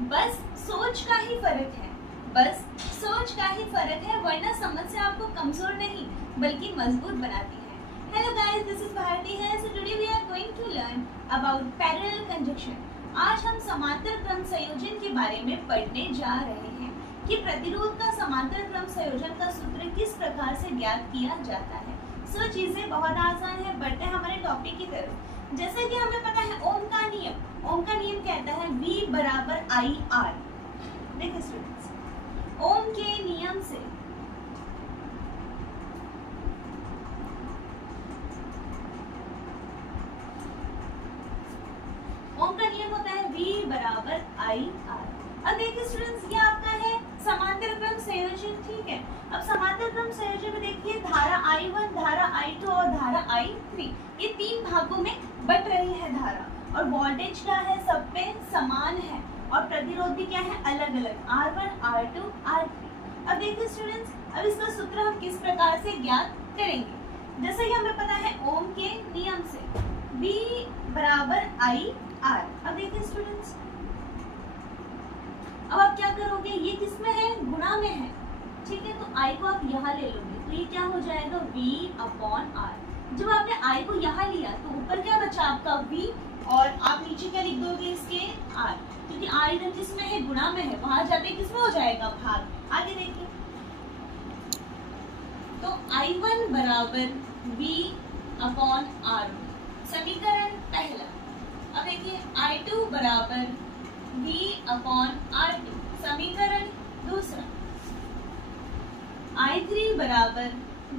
बस सोच का ही फर्क है, बस सोच का ही फर्क है, वरना समस्या आपको कमजोर नहीं बल्कि मजबूत बनाती है। Hello guys, this is Bharti है। So today we are going to learn about parallel conjunction. आज हम समांतर क्रम संयोजन के बारे में पढ़ने जा रहे हैं कि प्रतिरोध का समांतर क्रम संयोजन का सूत्र किस प्रकार से ज्ञात किया जाता है। सो चीजें बहुत आसान है, बढ़ते हैं हमारे टॉपिक की तरफ। जैसे कि हमें पता है ओम का नियम कहता है V बराबर I R। देखिए स्टूडेंट्स, ओम के नियम से ओम का नियम होता है V बराबर I R। अब देखिए स्टूडेंट्स, ये आपका है समांतर क्रम संयोजन, ठीक है। अब समांतर क्रम संयोजन में देखिए धारा I1, धारा I2 और धारा I3 ये तीन भागों में बट रही है धारा, और वोल्टेज क्या है, सब पे समान है, और प्रतिरोध भी क्या है, अलग अलग, R1, R2, R3। अब देखिए स्टूडेंट्स, अब इसका सूत्र हम किस प्रकार से ज्ञात करेंगे। जैसे कि हमें पता है ओम के नियम से V बराबर I R। अब देखिए स्टूडेंट्स, अब आप क्या करोगे, ये किस में है, गुणा में है, ठीक है। तो I को आप यहाँ ले लोगे तो ये क्या हो जाएगा, V अपॉन R। जब आपने I को यहाँ लिया तो ऊपर क्या बचा आपका V, और आप नीचे क्या लिख दोगे इसके, R, क्योंकि R इधर किस में है, गुणा में है, वहां जाते किस में हो जाएगा, भाग। आगे देखिए, तो I1 बराबर V अपॉन R, समीकरण पहला। अब देखिए I2 बराबर V अपॉन R2, समीकरण दूसरा। I3 बराबर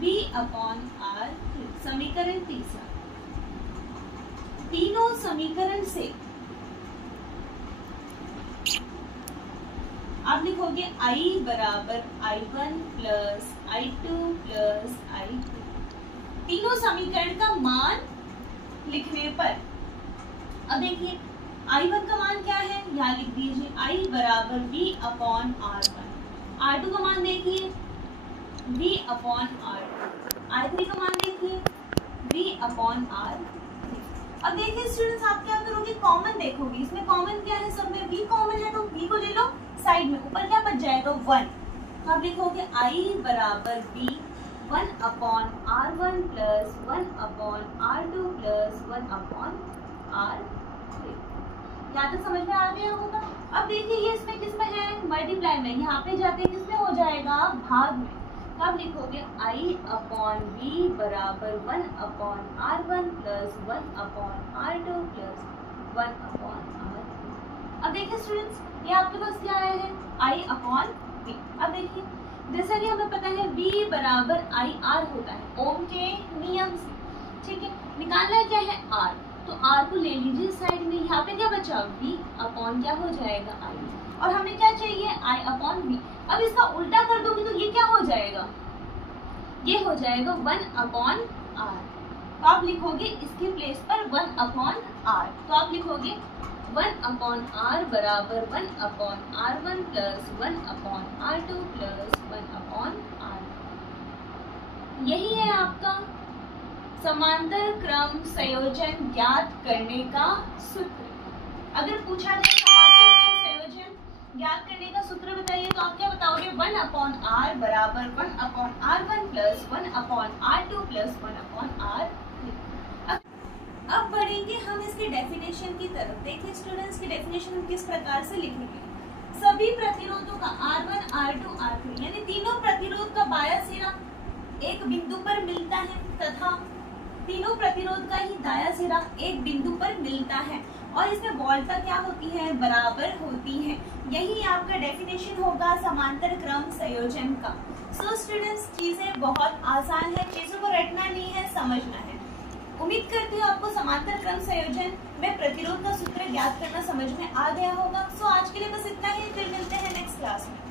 V अपॉन R3, समीकरण तीसरा। तीनों समीकरण से आप लिखोगे I बराबर I1 plus I2 plus I3। तीनों समीकरण का मान लिखने पर अब देखिए I1 का मान क्या है, यहाँ लिख दीजिए I बराबर V अपॉन R1। R2 का मान देखिए V अपॉन R2। I3 का मान देखिए V अपॉन R3। अब देखिए स्टूडेंट्स, आप क्या करोगे, कॉमन देखोगे, इसमें कॉमन क्या है, सब में V कॉमन है, तो V को ले लो साइड में, ऊपर क्या बच जाएगा, 1। तो आप लिखोगे I बराबर V 1 upon R1 plus 1 upon R2 plus 1 upon R3। यहाँ तक समझ में आ गया होगा। अब देखिए ये इसमें किसमें है, मल्टीप्लाई में, यहाँ पे जाते किसमें हो जाएगा, भाग में। तो आप लिखोगे I अपॉन V बराबर 1 upon R1 plus 1 upon R2 plus 1 upon R3। अब देखिए स्टूडेंट्स, ये आपके पास क्या आया है, I अपॉन V। अब देखिए जैसा कि हमें पता है V बराबर I R होता है ओम के नियम से, ठीक है। निकालना क्या है, R, तो R को ले लीजिए साइड में, यहाँ पे क्या बचा, V अपॉन क्या हो जाएगा I, और हमें क्या चाहिए, I अपॉन V। अब इसका उल्टा कर दोगे तो ये क्या हो जाएगा, ये हो जाएगा 1 अपॉन R। तो आप लिखोगे इसके प्लेस पर 1 अपॉन R, तो आप लिखोगे 1 अपॉन R बराबर 1 upon R1 plus 1 upon R2 plus 1 upon R। यही है आपका समांतर क्रम संयोजन ज्ञात करने का सूत्र। अगर पूछा जाए समांतर क्रम संयोजन ज्ञात करने का सूत्र बताइए, तो आप क्या बताओगे, 1 अपॉन R बराबर 1 upon R1 plus 1 upon R2 plus 1 upon R3। अब बढ़ेंगे हम इसके डेफिनेशन की तरफ। देखिए स्टूडेंट्स, की डेफिनेशन हम किस प्रकार से लिखेंगे। सभी प्रतिरोधों का R1, R2, R3 यानी तीनों प्रतिरोध का बायां सिरा एक बिंदु पर मिलता है, तथा तीनों प्रतिरोध का ही दायां सिरा एक बिंदु पर मिलता है, और इसमें वोल्टता क्या होती है, बराबर होती है। यही आपका डेफिनेशन होगा समांतर क्रम संयोजन का। सो स्टूडेंट्स, चीजें बहुत आसान है, चीजों को रटना नहीं है, समझना है। उम्मीद करती हूँ आपको समांतर क्रम संयोजन में प्रतिरोध का सूत्र ज्ञात करना समझ में आ गया होगा। सो आज के लिए बस इतना ही, फिर मिलते हैं नेक्स्ट क्लास में।